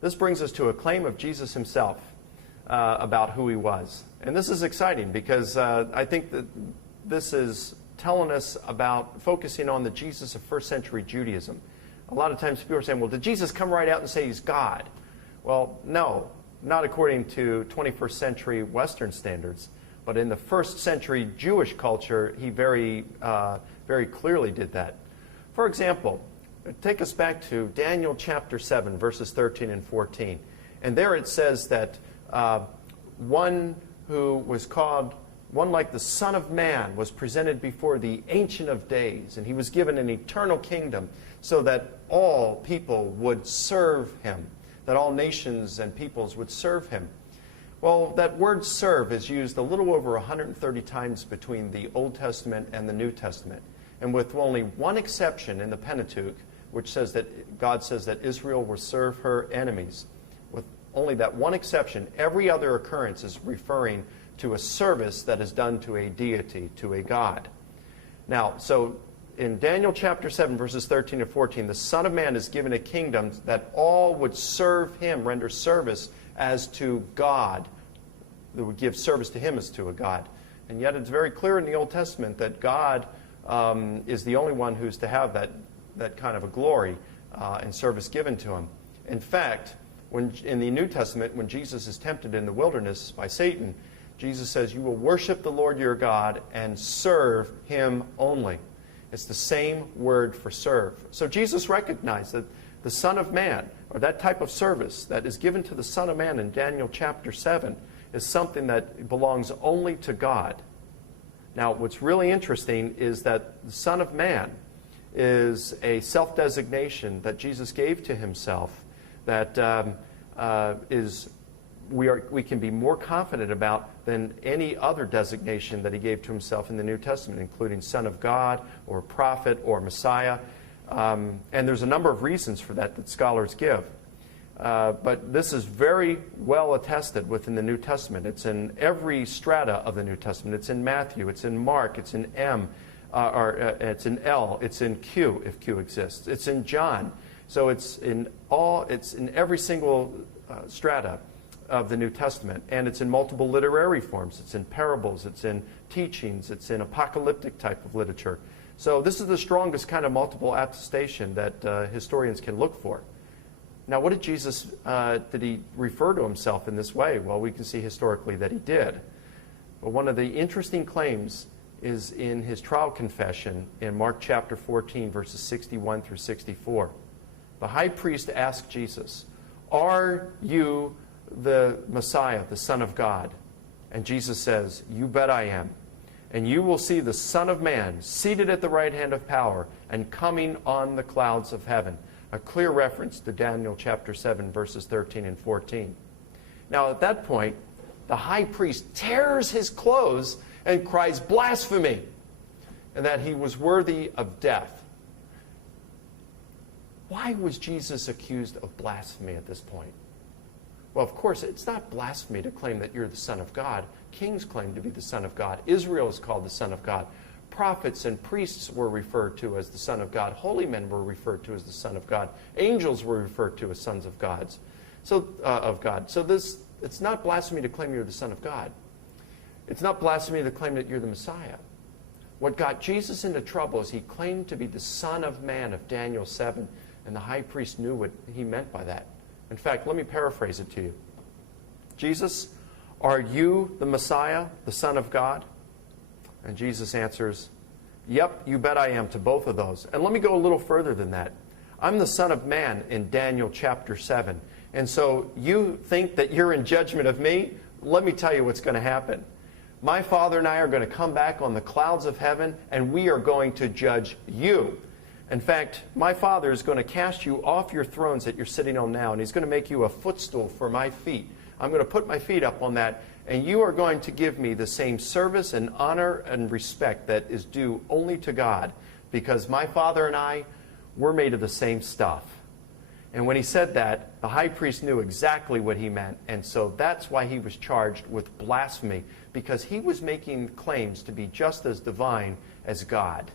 This brings us to a claim of Jesus himself about who he was. And this is exciting because I think that this is telling us about focusing on the Jesus of first century Judaism. A lot of times people are saying, well, did Jesus come right out and say he's God? Well, no, not according to 21st century Western standards. But in the first century Jewish culture, he very clearly did that. For example, take us back to Daniel chapter 7, verses 13 and 14. And there it says that one who was called, one like the Son of Man, was presented before the Ancient of Days, and he was given an eternal kingdom so that all people would serve him, that all nations and peoples would serve him. Well, that word serve is used a little over 130 times between the Old Testament and the New Testament. And with only one exception in the Pentateuch, which says that God says that Israel will serve her enemies. With only that one exception, every other occurrence is referring to a service that is done to a deity, to a God. Now, so in Daniel chapter 7, verses 13 and 14, the Son of Man is given a kingdom that all would serve him, render service as to God. That would give service to him as to a God. And yet it's very clear in the Old Testament that God is the only one who's to have that kind of a glory and service given to him. In fact, when in the New Testament, when Jesus is tempted in the wilderness by Satan, Jesus says, you will worship the Lord your God and serve him only. It's the same word for serve. So Jesus recognized that the Son of Man, or that type of service that is given to the Son of Man in Daniel chapter 7, is something that belongs only to God. Now, what's really interesting is that the Son of Man is a self-designation that Jesus gave to himself that we can be more confident about than any other designation that he gave to himself in the New Testament, including Son of God or Prophet or Messiah. And there's a number of reasons for that scholars give. But this is very well attested within the New Testament. It's in every strata of the New Testament. It's in Matthew, it's in Mark, it's in M, it's in L, it's in Q, if Q exists. It's in John. So it's in every single strata of the New Testament. And it's in multiple literary forms. It's in parables, it's in teachings, it's in apocalyptic type of literature. So this is the strongest kind of multiple attestation that historians can look for. Now, what did Jesus, did he refer to himself in this way? Well, we can see historically that he did. But one of the interesting claims is in his trial confession in Mark chapter 14, verses 61 through 64. The high priest asked Jesus, "Are you the Messiah, the Son of God?" And Jesus says, "You bet I am. And you will see the Son of Man seated at the right hand of power and coming on the clouds of heaven." A clear reference to Daniel chapter 7, verses 13 and 14. Now, at that point, the high priest tears his clothes and cries blasphemy, and that he was worthy of death. Why was Jesus accused of blasphemy at this point? Well, of course, it's not blasphemy to claim that you're the Son of God. Kings claim to be the Son of God. Israel is called the Son of God. Prophets and priests were referred to as the Son of God. Holy men were referred to as the Son of God. Angels were referred to as sons of God. So it's not blasphemy to claim you're the Son of God. It's not blasphemy to claim that you're the Messiah. What got Jesus into trouble is he claimed to be the Son of Man of Daniel 7, and the high priest knew what he meant by that. In fact, let me paraphrase it to you. Jesus, are you the Messiah, the Son of God? And Jesus answers, "Yep, you bet I am," to both of those. And let me go a little further than that. I'm the Son of Man in Daniel chapter 7. And so you think that you're in judgment of me? Let me tell you what's going to happen. My Father and I are going to come back on the clouds of heaven, and we are going to judge you. In fact, my Father is going to cast you off your thrones that you're sitting on now, and he's going to make you a footstool for my feet. I'm going to put my feet up on that, and you are going to give me the same service and honor and respect that is due only to God, because my Father and I, we're made of the same stuff. And when he said that, the high priest knew exactly what he meant, and so that's why he was charged with blasphemy, because he was making claims to be just as divine as God.